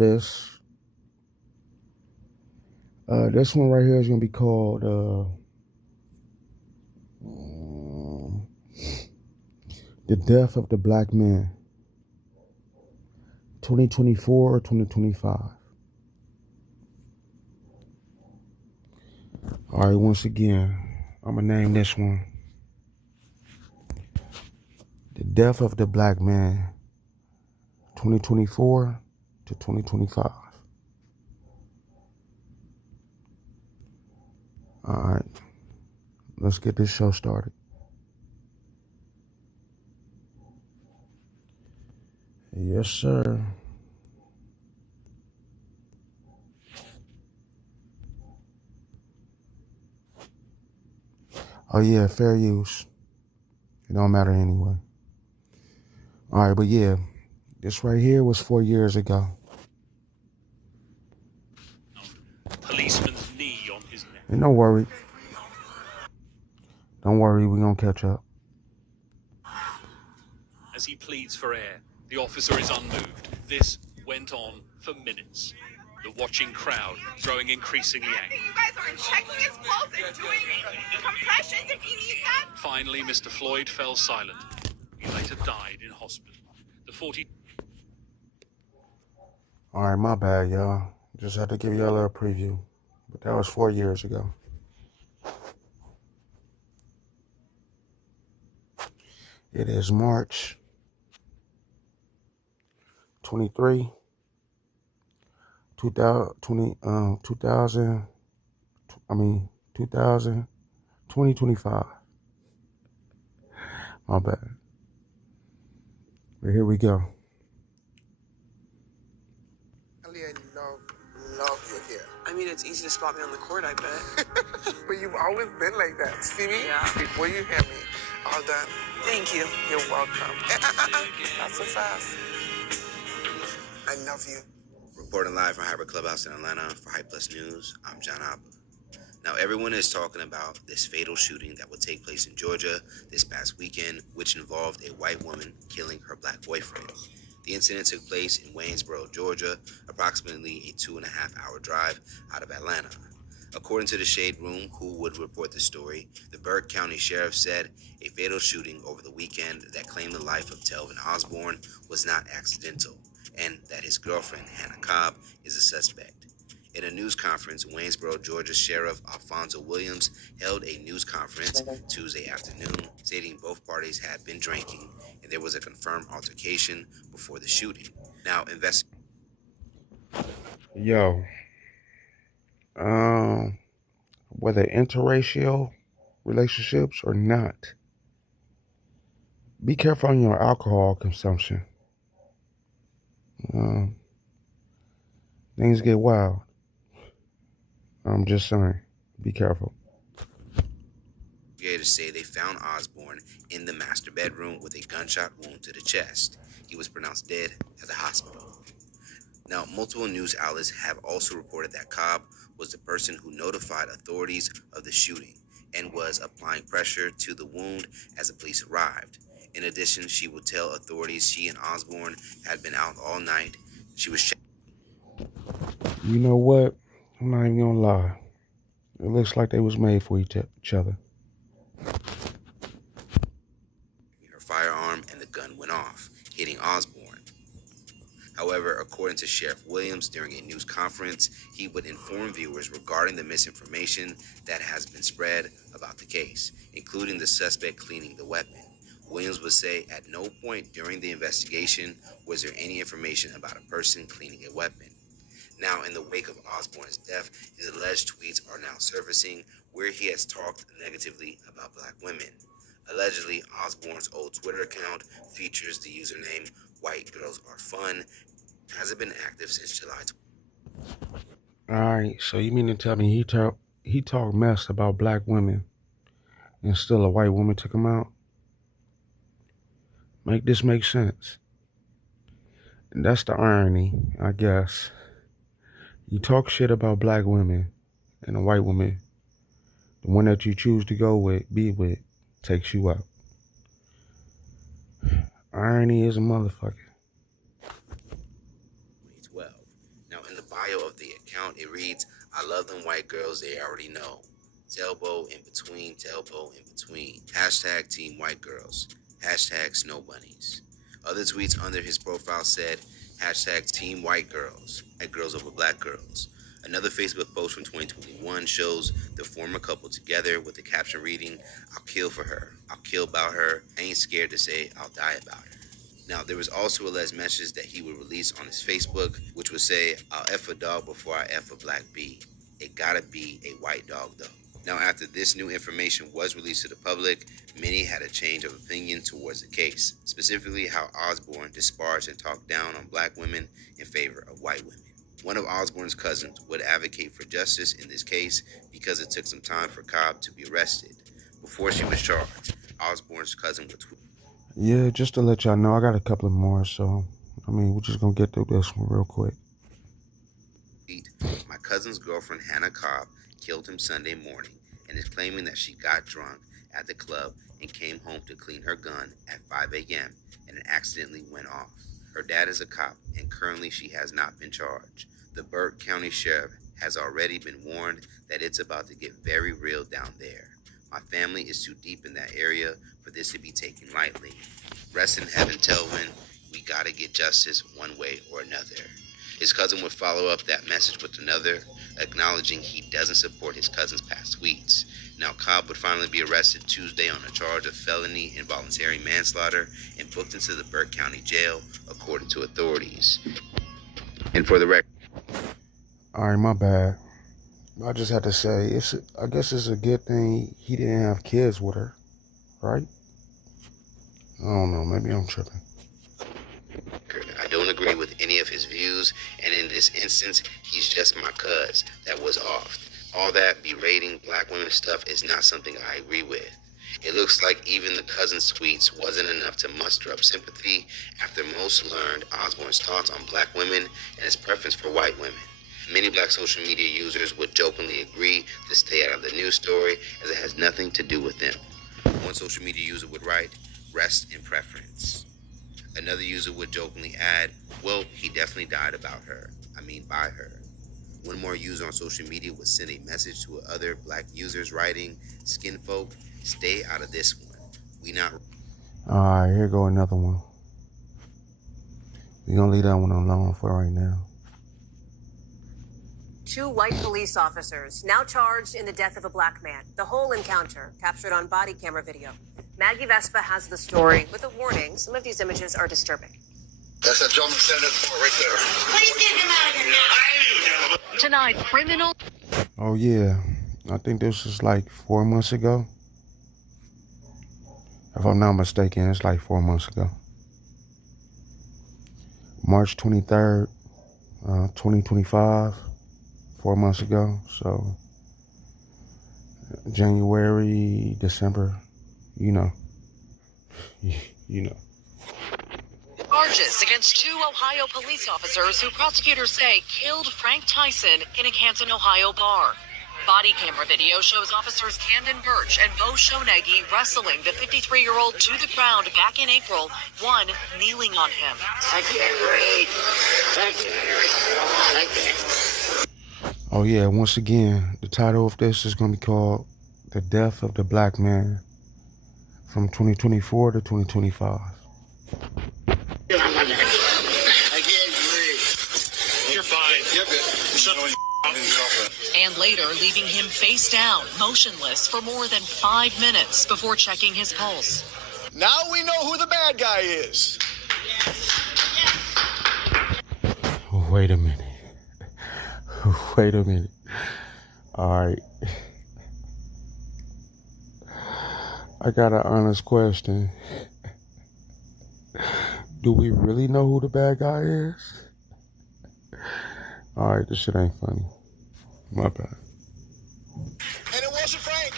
this. This one right here is going to be called The Death of the Black Man, 2024 or 2025. All right, once again, I'm going to name this one The Death of the Black Man, 2024 to 2025. All right, let's get this show started. Yes, sir. Oh, yeah, fair use. It don't matter anyway. All right, but yeah, this right here was 4 years ago. Policeman's knee on his neck. And don't worry. Don't worry, we're going to catch up. As he pleads for air, the officer is unmoved. This went on for minutes. The watching crowd growing increasingly angry. You guys aren't checking his pulse and doing compressions if he needs that? Finally, Mr. Floyd fell silent. He later died in hospital. The 40... All right, my bad, y'all. Just had to give y'all a little preview. But that was 4 years ago. It is March 23, 2025. My bad. But here we go. Aaliyah, love your hair. I mean, it's easy to spot me on the court, I bet. But you've always been like that. See me? Yeah. Before you hear me, all done. Thank you. You're welcome. Not so fast. I love you. Reporting live from Hyper Clubhouse in Atlanta for Hype Plus News, I'm John Appa. Now, everyone is talking about this fatal shooting that would take place in Georgia this past weekend, which involved a white woman killing her black boyfriend. The incident took place in Waynesboro, Georgia, approximately a 2.5-hour drive out of Atlanta. According to the Shade Room, who would report the story, the Burke County Sheriff said a fatal shooting over the weekend that claimed the life of Telvin Osborne was not accidental, and that his girlfriend, Hannah Cobb, is a suspect. In a news conference, Waynesboro, Georgia Sheriff Alfonso Williams held a news conference Tuesday afternoon, stating both parties had been drinking and there was a confirmed altercation before the shooting. Now, Whether interracial relationships or not, be careful on your alcohol consumption. Things get wild. I'm just saying, be careful. Investigators say they found Osborne in the master bedroom with a gunshot wound to the chest. He was pronounced dead at the hospital. Now, multiple news outlets have also reported that Cobb was the person who notified authorities of the shooting and was applying pressure to the wound as the police arrived. In addition, she would tell authorities she and Osborne had been out all night. She was You know what? I'm not even gonna lie. It looks like they was made for each other. her firearm and the gun went off, hitting Osborne. However, according to Sheriff Williams during a news conference, he would inform viewers regarding the misinformation that has been spread about the case, including the suspect cleaning the weapon. Williams would say at no point during the investigation was there any information about a person cleaning a weapon. Now, in the wake of Osborne's death, his alleged tweets are now surfacing where he has talked negatively about black women. Allegedly, Osborne's old Twitter account features the username White Girls Are Fun. Hasn't been active since July. Alright, so you mean to tell me he talked mess about black women and still a white woman took him out? Make this make sense. And that's the irony, I guess. You talk shit about black women and a white woman, the one that you choose to be with, takes you out. Irony is a motherfucker. 2012. Now, in the bio of the account, it reads, "I love them white girls, they already know. Tailbow in between, tailbow in between. Hashtag Team White Girls. Hashtag Snow Bunnies." Other tweets under his profile said, hashtag Team White Girls. White girls over black girls. Another Facebook post from 2021 shows the former couple together with the caption reading, "I'll kill for her. I'll kill about her. I ain't scared to say I'll die about her." Now, there was also a alleged message that he would release on his Facebook, which would say, "I'll F a dog before I F a black bee. It gotta be a white dog, though." Now, after this new information was released to the public, many had a change of opinion towards the case, specifically how Osborne disparaged and talked down on black women in favor of white women. One of Osborne's cousins would advocate for justice in this case because it took some time for Cobb to be arrested. Before she was charged, Osborne's cousin would tweet. Yeah, just to let y'all know, I got a couple more, so, we're just gonna get through this one real quick. "My cousin's girlfriend, Hannah Cobb, killed him Sunday morning and is claiming that she got drunk at the club and came home to clean her gun at 5 a.m. and it accidentally went off. Her dad is a cop and currently she has not been charged. The Burke County Sheriff has already been warned that it's about to get very real down there. My family is too deep in that area for this to be taken lightly. Rest in heaven, Telvin. We gotta get justice one way or another." His cousin would follow up that message with another, acknowledging he doesn't support his cousin's past tweets. Now, Cobb would finally be arrested Tuesday on a charge of felony involuntary manslaughter and booked into the Burke County Jail, according to authorities. And for the record, All right, my bad. I just had to say, I guess it's a good thing he didn't have kids with her, right? I don't know, maybe I'm tripping. I don't agree with any of his views, and in this instance, he's just my cuz that was off. All that berating black women stuff is not something I agree with. It looks like even the cousin's tweets wasn't enough to muster up sympathy after most learned Osborne's thoughts on black women and his preference for white women. Many black social media users would jokingly agree to stay out of the news story as it has nothing to do with them. One social media user would write, "Rest in preference." Another user would jokingly add, "Well, he definitely died about her. By her." One more user on social media would send a message to other black users writing, "Skin folk, stay out of this one. We not..." Alright, here go another one. We're gonna leave that one alone for right now. Two white police officers now charged in the death of a black man. The whole encounter captured on body camera video. Maggie Vespa has the story with a warning. Some of these images are disturbing. That's that gentleman standing at the door right there. Please get him out of here now. Tonight, criminal. Oh yeah, I think this was like 4 months ago. If I'm not mistaken, it's like 4 months ago. March 23rd, 2025, 4 months ago. So January, December, you know. Charges against two Ohio police officers who prosecutors say killed Frank Tyson in a Canton, Ohio bar. Body camera video shows officers Camden Birch and Bo Shonegi wrestling the 53-year-old to the ground back in April, one kneeling on him. I can't breathe. Oh yeah, once again, the title of this is going to be called "The Death of the Black Man" from 2024 to 2025. I can't breathe. You're fine. You're good. Shut up. And later, leaving him face down, motionless for more than 5 minutes before checking his pulse. Now we know who the bad guy is. Wait a minute. Wait a minute. All right. I got an honest question. Do we really know who the bad guy is? All right, this shit ain't funny. My bad. And it wasn't Frank.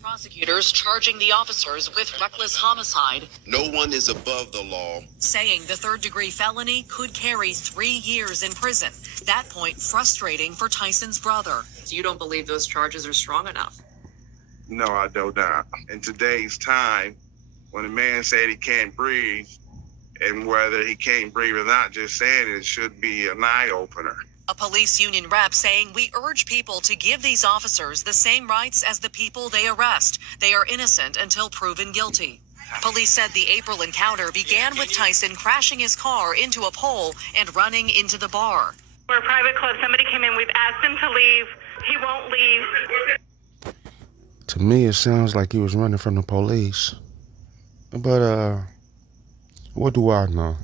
Prosecutors charging the officers with reckless homicide, No one is above the law. saying the third-degree felony could carry 3 years in prison. That point frustrating for Tyson's brother. So you don't believe those charges are strong enough? No, I do not. In today's time, when a man said he can't breathe, and whether he can't breathe or not, just saying it should be an eye-opener. A police union rep saying, "We urge people to give these officers the same rights as the people they arrest. They are innocent until proven guilty." Police said the April encounter began with Tyson crashing his car into a pole and running into the bar. We're a private club. Somebody came in. We've asked him to leave. He won't leave. To me, it sounds like he was running from the police. But, what do I know?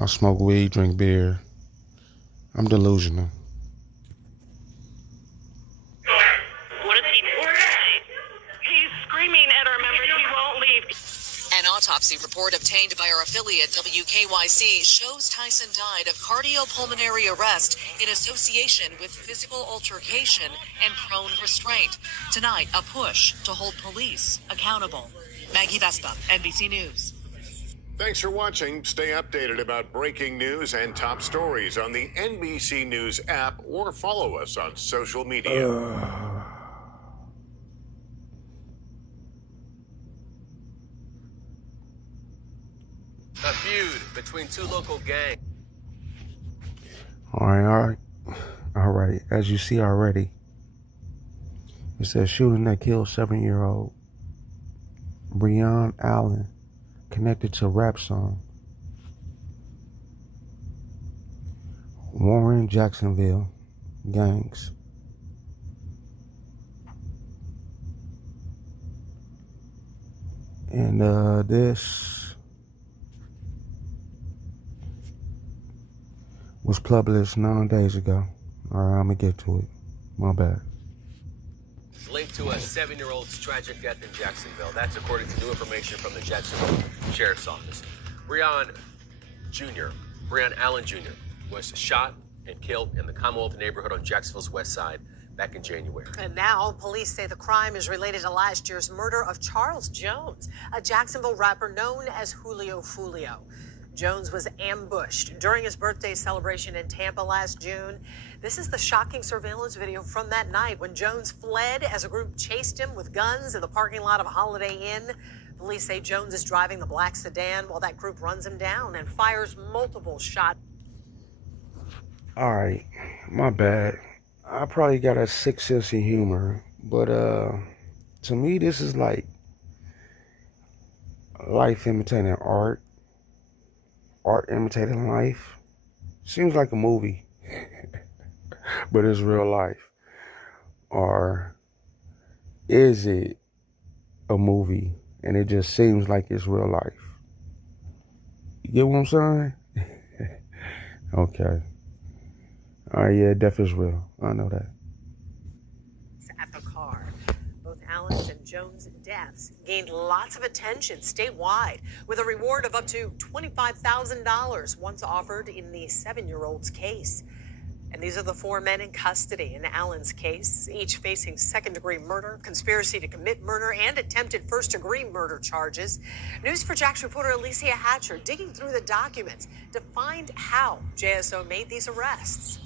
I smoke weed, drink beer. I'm delusional. What is he doing? He's screaming at our members. He won't leave. An autopsy report obtained by our affiliate WKYC shows Tyson died of cardiopulmonary arrest in association with physical altercation and prone restraint. Tonight, a push to hold police accountable. Maggie Vespa, NBC News. Thanks for watching. Stay updated about breaking news and top stories on the NBC News app or follow us on social media. A feud between two local gangs. All right. As you see already, it says shooting that killed 7-year-old Breon Allen connected to rap song. Warren Jacksonville gangs. And this was published 9 days ago. All right, I'm gonna get to it. My bad. Linked to a 7-year-old's tragic death in Jacksonville. That's according to new information from the Jacksonville Sheriff's Office. Breon Allen Jr. was shot and killed in the Commonwealth neighborhood on Jacksonville's west side back in January. And now police say the crime is related to last year's murder of Charles Jones, a Jacksonville rapper known as Julio Fulio. Jones was ambushed during his birthday celebration in Tampa last June. This is the shocking surveillance video from that night when Jones fled as a group chased him with guns in the parking lot of a Holiday Inn. Police say Jones is driving the black sedan while that group runs him down and fires multiple shots. All right, my bad. I probably got a sick sense of humor, but to me, this is like life imitating art, art imitating life. Seems like a movie, but it's real life. Or is it a movie and it just seems like it's real life? You get what I'm saying? Okay. All right, yeah, death is real. I know that. At the car. Both Allen's and Jones' deaths gained lots of attention statewide, with a reward of up to $25,000 once offered in the 7-year-old's case. And these are the 4 men in custody in Allen's case, each facing second-degree murder, conspiracy to commit murder, and attempted first-degree murder charges. News4Jax reporter Alicia Hatcher digging through the documents to find how JSO made these arrests.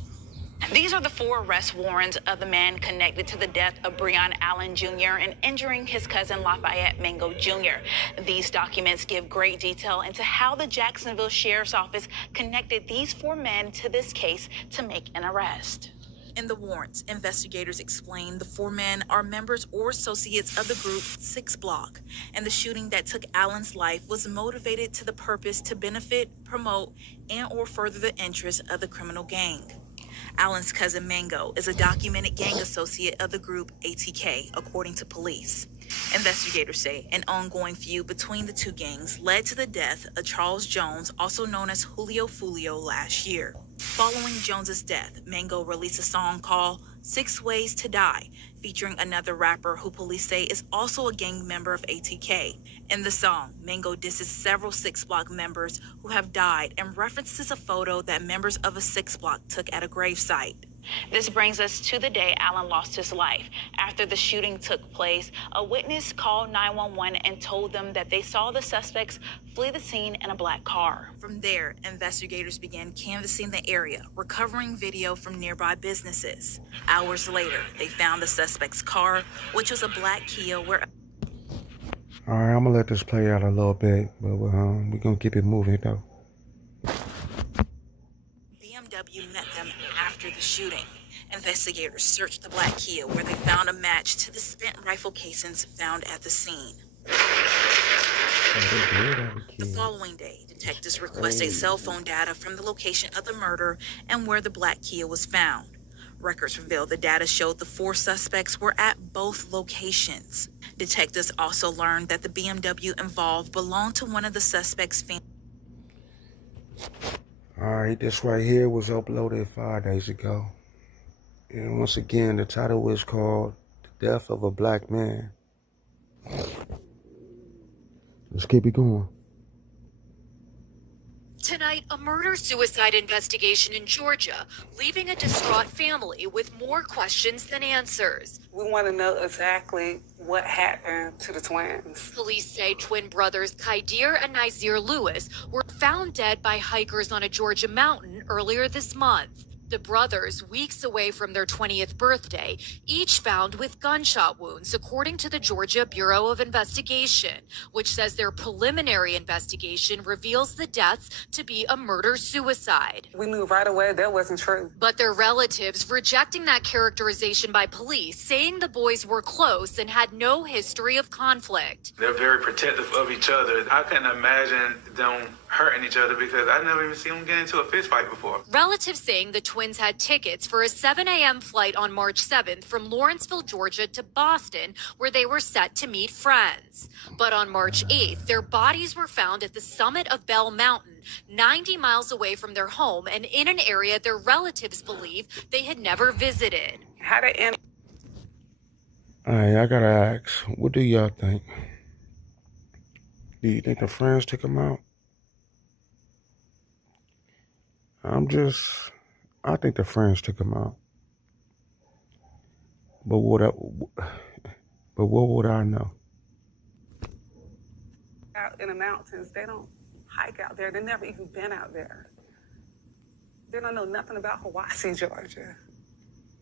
These are the 4 arrest warrants of the man connected to the death of Breon Allen Jr. and injuring his cousin Lafayette Mango Jr. These documents give great detail into how the Jacksonville Sheriff's Office connected these 4 men to this case to make an arrest. In the warrants, investigators explain the 4 men are members or associates of the group 6 Block, and the shooting that took Allen's life was motivated to the purpose to benefit, promote, and or further the interests of the criminal gang. Allen's cousin Mango is a documented gang associate of the group ATK, according to police. Investigators say an ongoing feud between the 2 gangs led to the death of Charles Jones, also known as Julio Fulio, last year. Following Jones's death, Mango released a song called 6 Ways to Die, featuring another rapper who police say is also a gang member of ATK. In the song, Mango disses several 6 Block members who have died and references a photo that members of a 6 Block took at a gravesite. This brings us to the day Allen lost his life. After the shooting took place, a witness called 911 and told them that they saw the suspects flee the scene in a black car. From there, investigators began canvassing the area, recovering video from nearby businesses. Hours later, they found the suspect's car, which was a black Kia where... All right, I'm going to let this play out a little bit, but we're going to keep it moving, though. BMW BMW met them after the shooting. Investigators searched the black Kia where they found a match to the spent rifle casings found at the scene. The following day, detectives requested cell phone data from the location of the murder and where the black Kia was found. Records revealed the data showed the 4 suspects were at both locations. Detectives also learned that the BMW involved belonged to one of the suspects' family. Alright, this right here was uploaded 5 days ago. And once again, the title is called The Death of a Black Man. Let's keep it going. Tonight, a murder-suicide investigation in Georgia, leaving a distraught family with more questions than answers. We want to know exactly what happened to the twins. Police say twin brothers Khaidir and Nazir Lewis were found dead by hikers on a Georgia mountain earlier this month. The brothers, weeks away from their 20th birthday, each found with gunshot wounds, according to the Georgia Bureau of Investigation, which says their preliminary investigation reveals the deaths to be a murder-suicide. We knew right away that wasn't true. But their relatives rejecting that characterization by police, saying the boys were close and had no history of conflict. They're very protective of each other. I couldn't imagine them hurting each other because I never even seen them get into a fist fight before. Relatives saying the twins had tickets for a 7 a.m. flight on March 7th from Lawrenceville, Georgia to Boston, where they were set to meet friends. But on March 8th, their bodies were found at the summit of Bell Mountain, 90 miles away from their home and in an area their relatives believe they had never visited. How to end? Alright, I gotta ask, what do y'all think? Do you think the friends took them out? I think the friends took him out. But what would I know? Out in the mountains, they don't hike out there. They've never even been out there. They don't know nothing about Hiwassee, Georgia.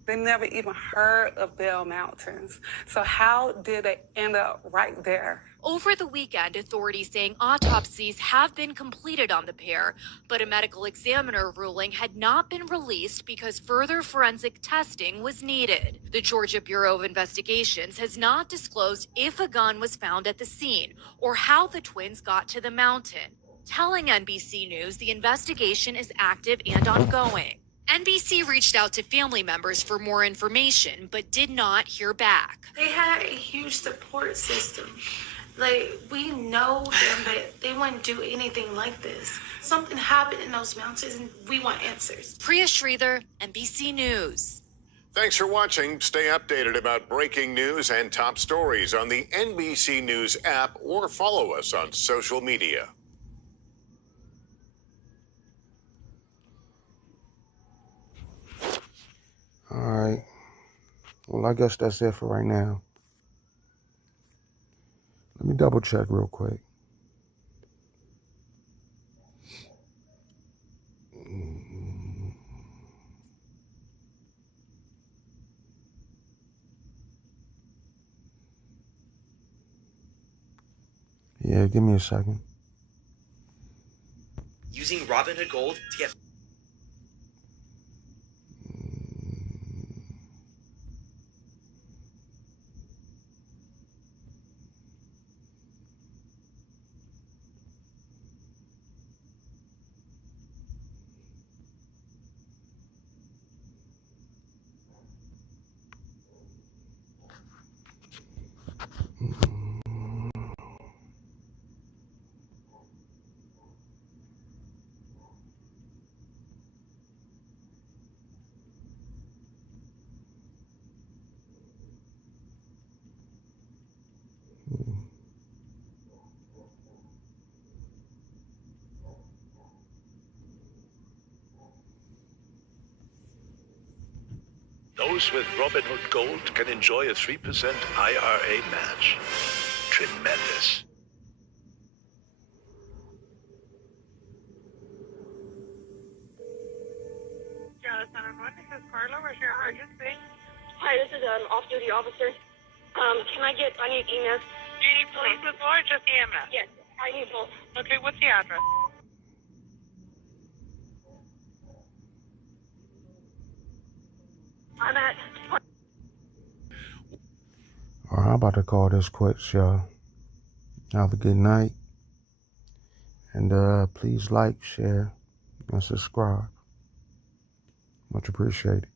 They never even heard of Bell Mountains. So how did they end up right there? Over the weekend, authorities saying autopsies have been completed on the pair, but a medical examiner ruling had not been released because further forensic testing was needed. The Georgia Bureau of Investigations has not disclosed if a gun was found at the scene or how the twins got to the mountain, telling NBC News the investigation is active and ongoing. NBC reached out to family members for more information, but did not hear back. They had a huge support system. Like, we know them, but they wouldn't do anything like this. Something happened in those mountains, and we want answers. Priya Sridhar, NBC News. Thanks for watching. Stay updated about breaking news and top stories on the NBC News app or follow us on social media. Alright. Well, I guess that's it for right now. Let me double check real quick. Yeah, give me a second. Using Robinhood Gold to get... Those with Robinhood Gold can enjoy a 3% IRA match. Tremendous. This is Carla. Where's your emergency? Hi, this is an off-duty officer. I need EMS. Do you need police as well or just EMS? Yes, I need both. Okay, what's the address? I'm at. All right, I'm about to call this quits, y'all. Have a good night. And please like, share, and subscribe. Much appreciated.